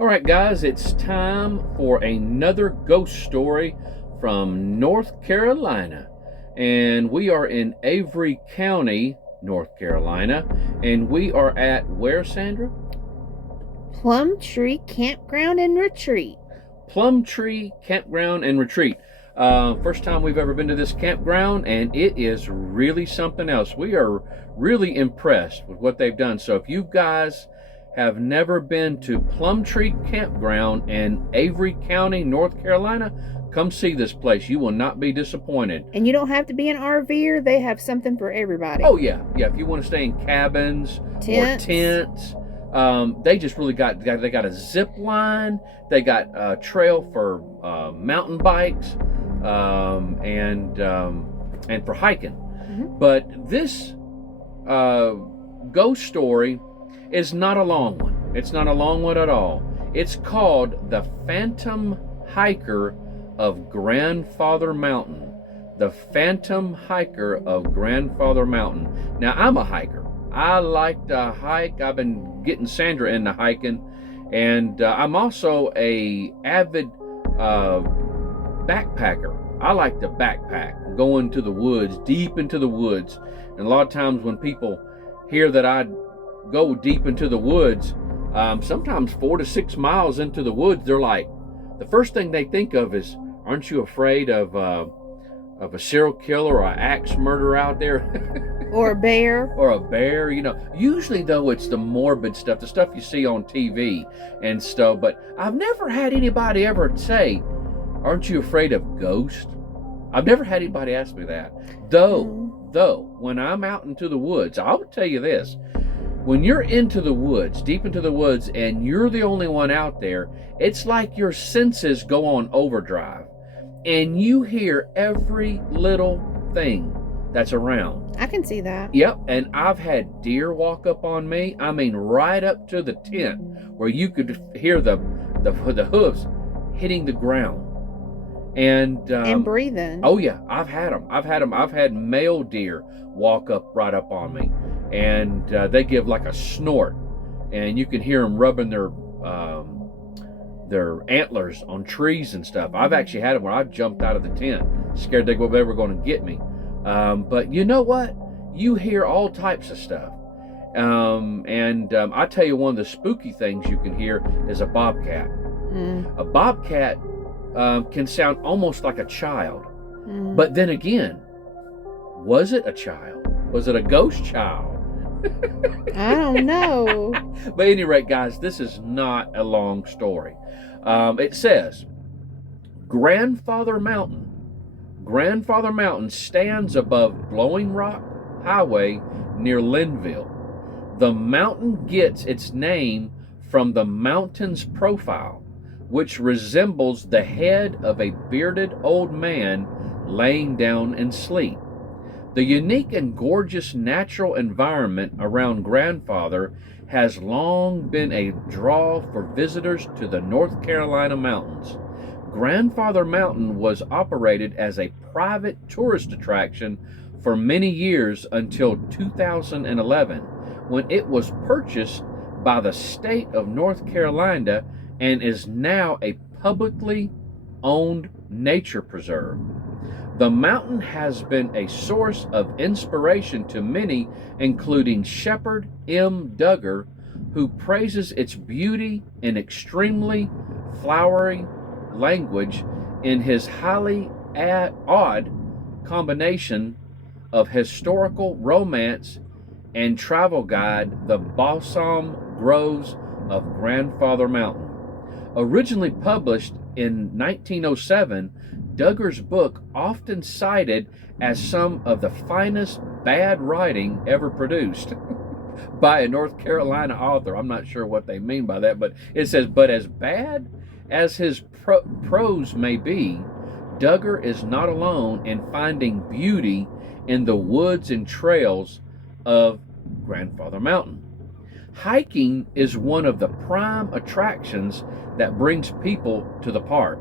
All right, guys, it's time for another ghost story from North Carolina. And we are in Avery County, North Carolina. And we are at where, Sandra? Plum Tree Campground and Retreat. Plum Tree Campground and Retreat. First time we've ever been to this campground, and it is really something else. We are really impressed with what they've done. So if you guys have never been to Plum Tree Campground in Avery County, North Carolina, come see this place. You will not be disappointed. And you don't have to be an RVer. They have something for everybody. Oh yeah. If you want to stay in cabins Tents. or tents, they just really they got a zip line. They got a trail for mountain bikes and for hiking. Mm-hmm. But this ghost story is not a long one. It's not a long one at all. It's called The Phantom Hiker of Grandfather Mountain. The Phantom Hiker of Grandfather Mountain. Now, I'm a hiker. I like to hike. I've been getting Sandra into hiking. And I'm also a avid backpacker. I like to backpack, go into the woods, deep into the woods. And a lot of times when people hear that I go deep into the woods, sometimes 4 to 6 miles into the woods, they're like, the first thing they think of is, aren't you afraid of a serial killer or an axe murderer out there? Or a bear. Or a bear, Usually, though, it's the morbid stuff, the stuff you see on TV and stuff. But I've never had anybody ever say, aren't you afraid of ghosts? I've never had anybody ask me that. Though, when I'm out into the woods, I will tell you this. When you're into the woods, deep into the woods, and you're the only one out there, it's like your senses go on overdrive. And you hear every little thing that's around. I can see that. Yep, and I've had deer walk up on me. I mean, right up to the tent where you could hear the hooves hitting the ground. And breathing. Oh yeah, I've had them. I've had male deer walk up right up on me, and they give like a snort, and you can hear them rubbing their antlers on trees and stuff. I've actually had them where I jumped out of the tent, scared they were ever going to get me. But you know what? You hear all types of stuff. I tell you, one of the spooky things you can hear is a bobcat. A bobcat can sound almost like a child. But then again, was it a child? Was it a ghost child? I don't know. But at any rate, guys, this is not a long story. It says, Grandfather Mountain stands above Blowing Rock Highway near Linville. The mountain gets its name from the mountain's profile, which resembles the head of a bearded old man laying down in sleep. The unique and gorgeous natural environment around Grandfather has long been a draw for visitors to the North Carolina mountains. Grandfather Mountain was operated as a private tourist attraction for many years until 2011, when it was purchased by the state of North Carolina and is now a publicly owned nature preserve. The mountain has been a source of inspiration to many, including Shepherd M. Duggar, who praises its beauty and extremely flowery language in his highly odd combination of historical romance and travel guide, The Balsam Groves of Grandfather Mountain. Originally published in 1907, Duggar's book, often cited as some of the finest bad writing ever produced by a North Carolina author. I'm not sure what they mean by that, but it says, but as bad as his prose may be, Duggar is not alone in finding beauty in the woods and trails of Grandfather Mountain. Hiking is one of the prime attractions that brings people to the park.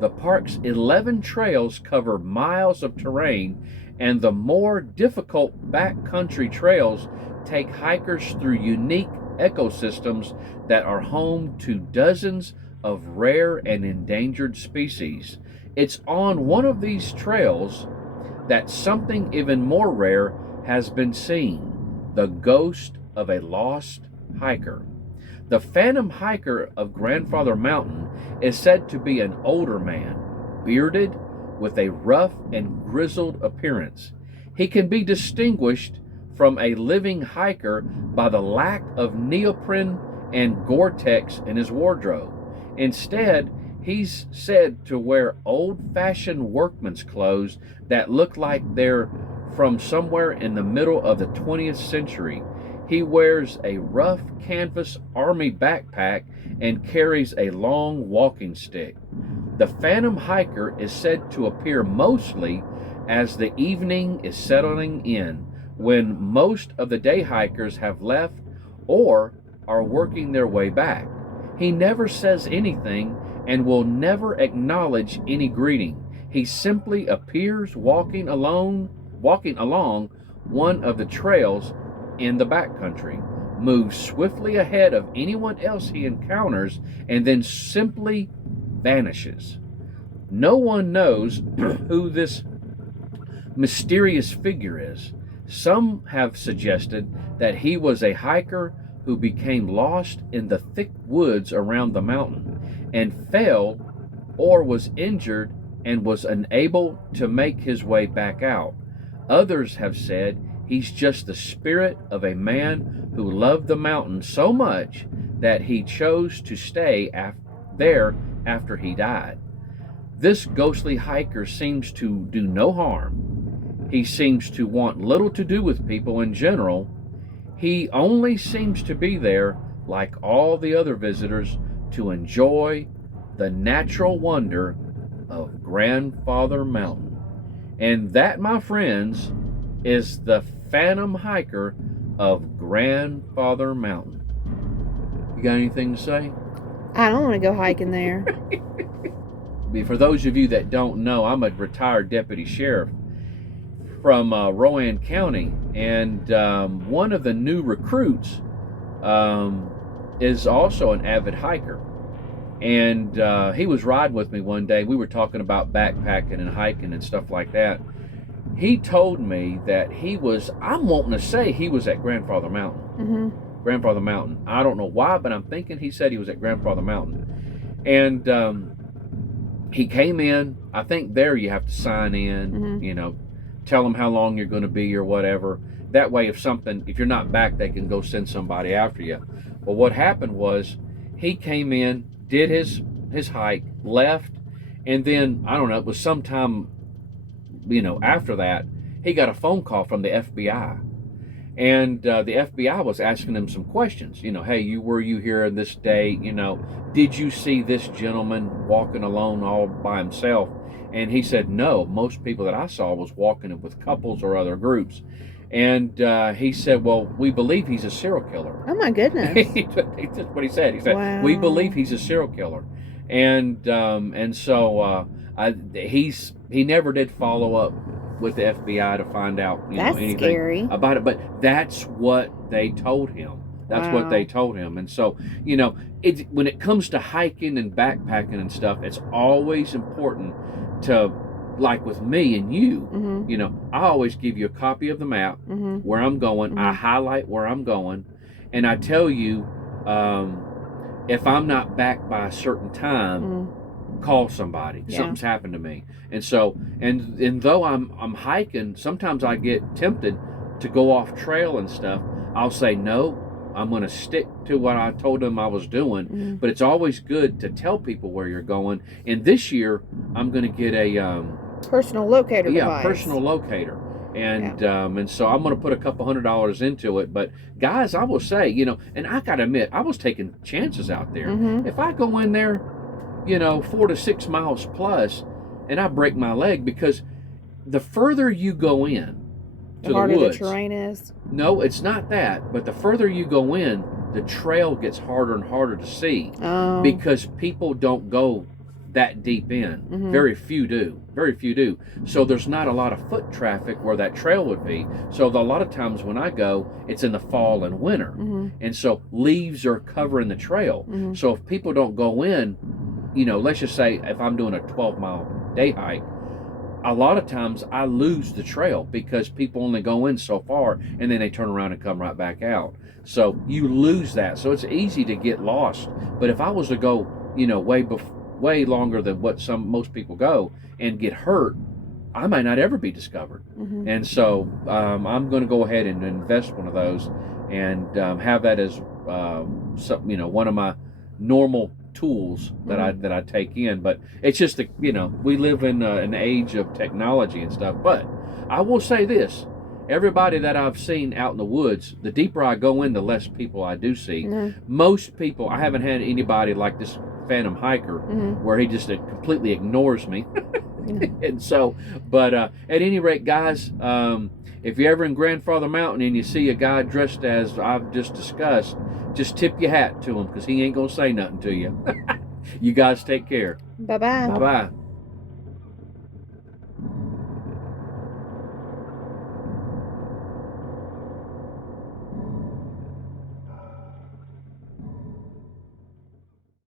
The park's 11 trails cover miles of terrain, and the more difficult backcountry trails take hikers through unique ecosystems that are home to dozens of rare and endangered species. It's on one of these trails that something even more rare has been seen: the ghost of a lost hiker. The phantom hiker of Grandfather Mountain is said to be an older man, bearded, with a rough and grizzled appearance. He can be distinguished from a living hiker by the lack of neoprene and Gore-Tex in his wardrobe. Instead, he's said to wear old-fashioned workman's clothes that look like they're from somewhere in the middle of the 20th century. He wears a rough canvas army backpack and carries a long walking stick. The phantom hiker is said to appear mostly as the evening is settling in, when most of the day hikers have left or are working their way back. He never says anything and will never acknowledge any greeting. He simply appears walking along one of the trails in the backcountry, moves swiftly ahead of anyone else he encounters, and then simply vanishes. No one knows who this mysterious figure is. Some have suggested that he was a hiker who became lost in the thick woods around the mountain and fell or was injured and was unable to make his way back out. Others have said he's just the spirit of a man who loved the mountain so much that he chose to stay there after he died. This ghostly hiker seems to do no harm. He seems to want little to do with people in general. He only seems to be there, like all the other visitors, to enjoy the natural wonder of Grandfather Mountain. And that, my friends, is the phantom hiker of Grandfather Mountain. You got anything to say? I don't want to go hiking there. For those of you that don't know, I'm a retired deputy sheriff from Rowan County, and one of the new recruits is also an avid hiker. And he was riding with me one day. We were talking about backpacking and hiking and stuff like that. He told me that I'm wanting to say he was at Grandfather Mountain. Mm-hmm. Grandfather Mountain. I don't know why, but I'm thinking he said he was at Grandfather Mountain. And he came in. I think there you have to sign in, tell them how long you're going to be or whatever. That way, if you're not back, they can go send somebody after you. But what happened was he came in, did his hike, left, and then, I don't know, it was sometime, after that, he got a phone call from the FBI. And the FBI was asking him some questions. Hey, were you here on this day? Did you see this gentleman walking alone all by himself? And he said, no, most people that I saw was walking with couples or other groups. And he said, well, we believe he's a serial killer. Oh, my goodness. That's what he said. He said, wow. We believe he's a serial killer. And so he never did follow up with the FBI to find out anything scary. About it. But that's what they told him. That's wow. what they told him. And so, when it comes to hiking and backpacking and stuff, it's always important to, like with me and you, mm-hmm. I always give you a copy of the map, mm-hmm. where I'm going. Mm-hmm. I highlight where I'm going, and I tell you, if I'm not back by a certain time, mm-hmm. call somebody. Yeah. Something's happened to me. And so, and though I'm hiking, sometimes I get tempted to go off trail and stuff. I'll say, no, I'm going to stick to what I told them I was doing. mm-hmm. But it's always good to tell people where you're going. And this year, I'm going to get a personal locator device. Personal locator. And so I'm going to put a couple $100 into it. But guys, I will say, and I got to admit, I was taking chances out there. mm-hmm. If I go in there, 4 to 6 miles plus, and I break my leg, because the further you go in to the harder woods, the terrain is. No, it's not that. But the further you go in, the trail gets harder and harder to see, Oh. because people don't go that deep in. Very few do. Very few do. So there's not a lot of foot traffic where that trail would be. So a lot of times when I go, it's in the fall and winter. And so leaves are covering the trail. So if people don't go in, you know, let's just say if I'm doing a 12-mile day hike, a lot of times I lose the trail because people only go in so far and then they turn around and come right back out. So you lose that. So it's easy to get lost. But if I was to go, you know, way longer than what most people go and get hurt, I might not ever be discovered. And so I'm going to go ahead and invest one of those and have that as you know, one of my normal tools that I take in. But it's just you know, we live in an age of technology and stuff. But I will say this: everybody that I've seen out in the woods, the deeper I go in, the less people I do see. Most people, I haven't had anybody like this phantom hiker where he just completely ignores me. And so, but at any rate, guys, if you're ever in Grandfather Mountain and you see a guy dressed as I've just discussed, just tip your hat to him because he ain't gonna say nothing to you. You guys take care. Bye-bye. Bye-bye.